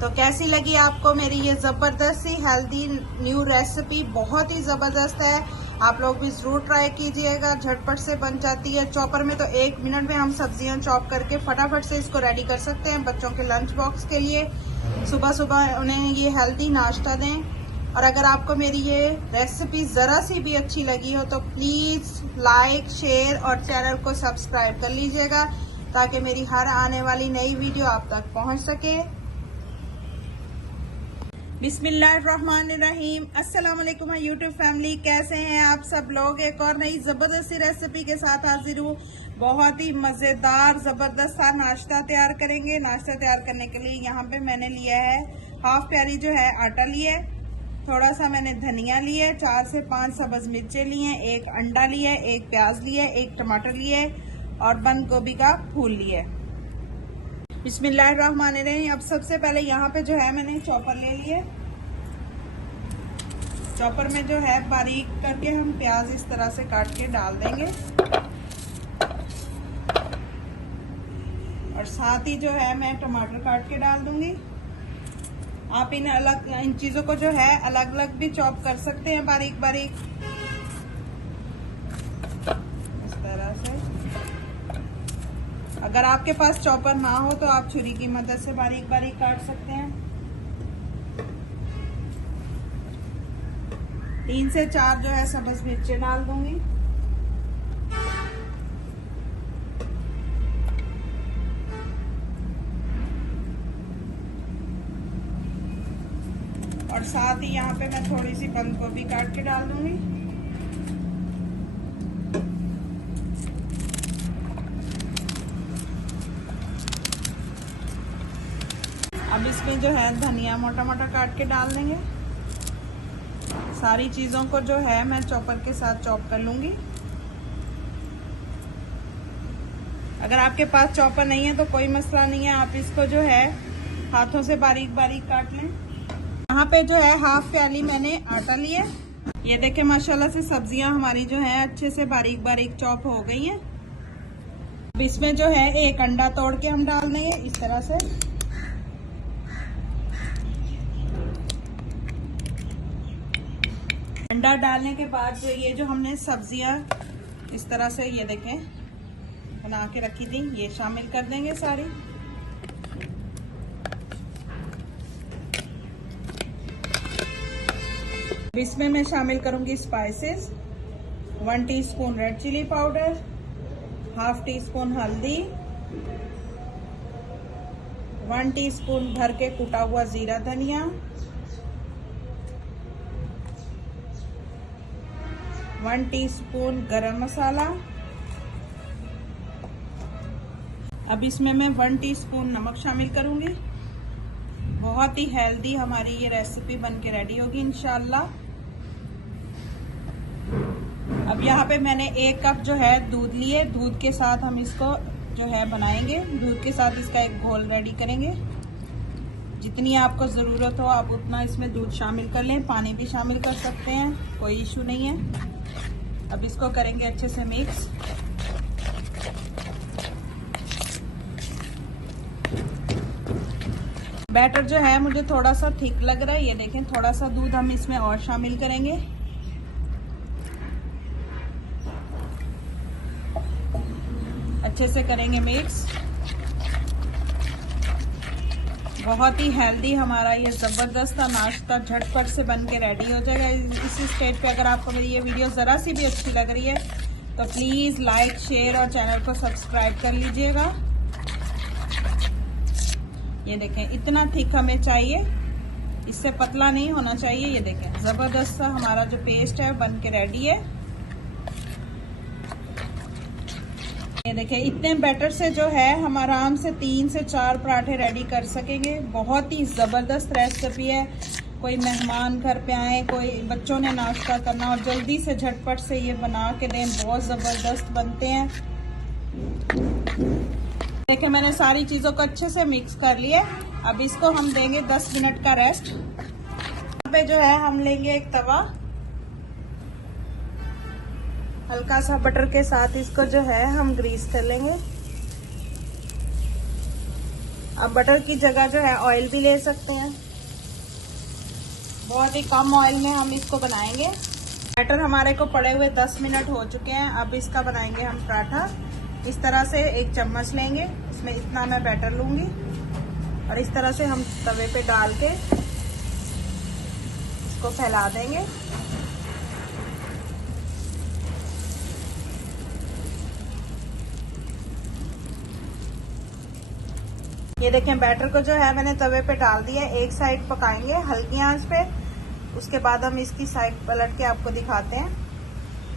तो कैसी लगी आपको मेरी ये ज़बरदस्त सी हेल्दी न्यू रेसिपी? बहुत ही ज़बरदस्त है, आप लोग भी ज़रूर ट्राई कीजिएगा। झटपट से बन जाती है। चॉपर में तो 1 मिनट में हम सब्जियां चॉप करके फटाफट से इसको रेडी कर सकते हैं बच्चों के लंच बॉक्स के लिए। सुबह सुबह उन्हें ये हेल्दी नाश्ता दें। और अगर आपको मेरी ये रेसिपी ज़रा सी भी अच्छी लगी हो तो प्लीज़ लाइक, शेयर और चैनल को सब्सक्राइब कर लीजिएगा ताकि मेरी हर आने वाली नई वीडियो आप तक पहुंच सके। बिस्मिल्लाहिर्रहमानिर्रहीम। अस्सलाम वालेकुम यूट्यूब फैमिली, कैसे हैं आप सब लोग? एक और नई ज़बरदस्त रेसिपी के साथ हाजिर हूँ। बहुत ही मज़ेदार ज़बरदस्त सा नाश्ता तैयार करेंगे। नाश्ता तैयार करने के लिए यहाँ पे मैंने लिया है हाफ प्याली जो है आटा लिया है, थोड़ा सा मैंने धनिया लिया है, 4 से 5 सब्ज़ मिर्चें ली हैं, 1 अंडा लिया है, 1 प्याज लिया है, 1 टमाटर लिया है और बंद गोभी का फूल लिया है। बिस्मिल्लाहिर्रहमानिर्रहीम। अब सबसे पहले यहाँ पे जो है मैंने चॉपर ले लिया। चॉपर में जो है बारीक करके हम प्याज इस तरह से काट के डाल देंगे और साथ ही जो है मैं टमाटर काट के डाल दूंगी। आप इन चीजों को जो है अलग अलग भी चॉप कर सकते हैं, बारीक बारीक इस तरह से। अगर आपके पास चॉपर ना हो तो आप छुरी की मदद से बारीक बारीक काट सकते हैं। 3 से 4 जो है सब्ज़ मिर्चें डाल दूंगी। और साथ ही यहाँ पे मैं थोड़ी सी बंद गोभी काट के डाल दूंगी। अब इसमें जो है धनिया मोटा मोटा काट के डाल देंगे। सारी चीज़ों को जो है मैं चॉपर के साथ चॉप कर लूँगी। अगर आपके पास चॉपर नहीं है तो कोई मसला नहीं है, आप इसको जो है हाथों से बारीक बारीक काट लें। यहाँ पे जो है हाफ प्याली मैंने आटा लिया। ये देखें माशाल्लाह से सब्जियां हमारी जो है अच्छे से बारीक बारीक चॉप हो गई हैं। अब इसमें जो है 1 अंडा तोड़ के हम डाल देंगे इस तरह से। अंडा डालने के बाद जो ये जो हमने सब्जियां इस तरह से ये देखें बना के रखी थी, ये शामिल कर देंगे सारी। इसमें मैं शामिल करूंगी spices. 1 teaspoon red chilli powder, half teaspoon हल्दी, 1 टीस्पून भर के कुटा हुआ जीरा धनिया, 1 टीस्पून गरम मसाला। अब इसमें मैं 1 टीस्पून नमक शामिल करूंगी। बहुत ही हेल्दी हमारी ये रेसिपी बन के रेडी होगी इंशाल्लाह। अब यहाँ पे मैंने 1 कप जो है दूध लिए। दूध के साथ हम इसको जो है बनाएंगे। दूध के साथ इसका एक घोल रेडी करेंगे। जितनी आपको ज़रूरत हो आप उतना इसमें दूध शामिल कर लें, पानी भी शामिल कर सकते हैं, कोई इशू नहीं है। अब इसको करेंगे अच्छे से मिक्स। बैटर जो है मुझे थोड़ा सा थिक लग रहा है, ये देखें। थोड़ा सा दूध हम इसमें और शामिल करेंगे। अच्छे से करेंगे मिक्स। बहुत ही हेल्दी हमारा ये ज़बरदस्त नाश्ता झटपट से बन के रेडी हो जाएगा। इसी स्टेज पे अगर आपको मेरी ये वीडियो ज़रा सी भी अच्छी लग रही है तो प्लीज़ लाइक, शेयर और चैनल को सब्सक्राइब कर लीजिएगा। ये देखें इतना थिक हमें चाहिए, इससे पतला नहीं होना चाहिए। ये देखें ज़बरदस्त सा हमारा जो पेस्ट है बन के रेडी है। ये देखें इतने बैटर से जो है हम आराम से 3 से 4 पराठे रेडी कर सकेंगे। बहुत ही ज़बरदस्त रेसिपी है। कोई मेहमान घर पे आए, कोई बच्चों ने नाश्ता करना और जल्दी से झटपट से ये बना के दें, बहुत ज़बरदस्त बनते हैं। देखिए मैंने सारी चीज़ों को अच्छे से मिक्स कर लिया। अब इसको हम देंगे 10 मिनट का रेस्ट। यहाँ पे जो है हम लेंगे एक तवा, हल्का सा बटर के साथ इसको जो है हम ग्रीस कर लेंगे। अब बटर की जगह जो है ऑयल भी ले सकते हैं। बहुत ही कम ऑयल में हम इसको बनाएंगे। बैटर हमारे को पड़े हुए 10 मिनट हो चुके हैं। अब इसका बनाएंगे हम पराठा। इस तरह से एक चम्मच लेंगे, इसमें इतना मैं बैटर लूंगी और इस तरह से हम तवे पे डाल के इसको फैला देंगे। ये देखें, बैटर को जो है मैंने तवे पे डाल दिया। एक साइड पकाएंगे हल्की आंच पे, उसके बाद हम इसकी साइड पलट के आपको दिखाते हैं।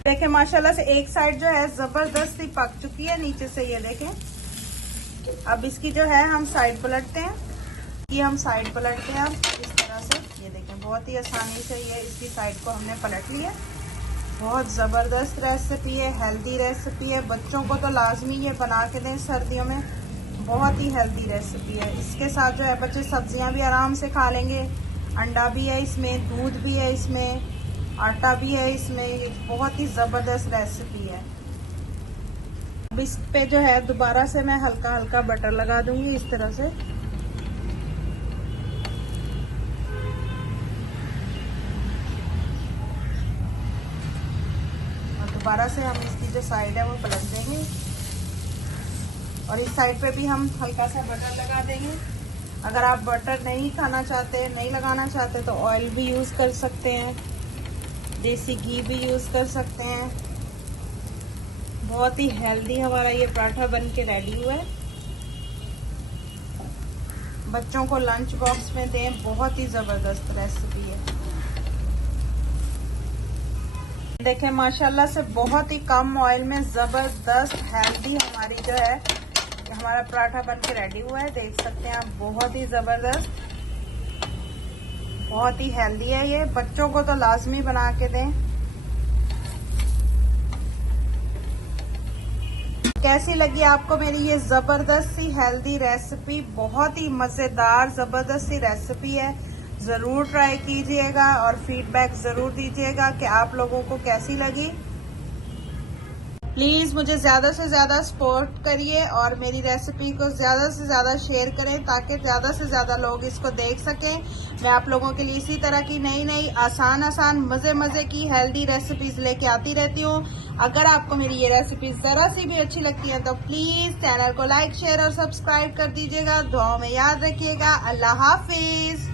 देखें माशाल्लाह से एक साइड जो है जबरदस्ती पक चुकी है नीचे से, ये देखें। अब इसकी जो है हम साइड पलटते हैं। ये हम साइड पलटते हैं अब इस तरह से, ये देखें बहुत ही आसानी से ये इसकी साइड को हमने पलट लिया। बहुत ज़बरदस्त रेसिपी है, हेल्दी रेसिपी है। बच्चों को तो लाजमी ये बना के दें सर्दियों में, बहुत ही हेल्दी रेसिपी है। इसके साथ जो है बच्चे सब्जियां भी आराम से खा लेंगे। अंडा भी है इसमें, दूध भी है इसमें, आटा भी है इसमें। ये बहुत ही ज़बरदस्त रेसिपी है। अब इस पे जो है दोबारा से मैं हल्का हल्का बटर लगा दूंगी इस तरह से। और दोबारा से हम इसकी जो साइड है वो पलट देंगे और इस साइड पे भी हम हल्का सा बटर लगा देंगे। अगर आप बटर नहीं खाना चाहते, नहीं लगाना चाहते तो ऑयल भी यूज़ कर सकते हैं, देसी घी भी यूज़ कर सकते हैं। बहुत ही हेल्दी हमारा ये पराठा बन के रेडी हुआ है। बच्चों को लंच बॉक्स में दें, बहुत ही ज़बरदस्त रेसिपी है। देखें माशाल्लाह से बहुत ही कम ऑयल में ज़बरदस्त हेल्दी हमारी जो है हमारा पराठा बन के रेडी हुआ है। देख सकते हैं आप, बहुत ही ज़बरदस्त, बहुत ही हेल्दी है ये। बच्चों को तो लाजमी बना के दें। कैसी लगी आपको मेरी ये ज़बरदस्त सी हेल्दी रेसिपी? बहुत ही मज़ेदार ज़बरदस्त सी रेसिपी है। ज़रूर ट्राई कीजिएगा और फीडबैक ज़रूर दीजिएगा कि आप लोगों को कैसी लगी। प्लीज़ मुझे ज़्यादा से ज़्यादा सपोर्ट करिए और मेरी रेसिपी को ज़्यादा से ज़्यादा शेयर करें ताकि ज़्यादा से ज़्यादा लोग इसको देख सकें। मैं आप लोगों के लिए इसी तरह की नई नई आसान मज़े की हेल्दी रेसिपीज़ लेके आती रहती हूँ। अगर आपको मेरी ये रेसिपी ज़रा सी भी अच्छी लगती है तो प्लीज़ चैनल को लाइक, शेयर और सब्सक्राइब कर दीजिएगा। दुआओं में याद रखिएगा। अल्लाह हाफिज़।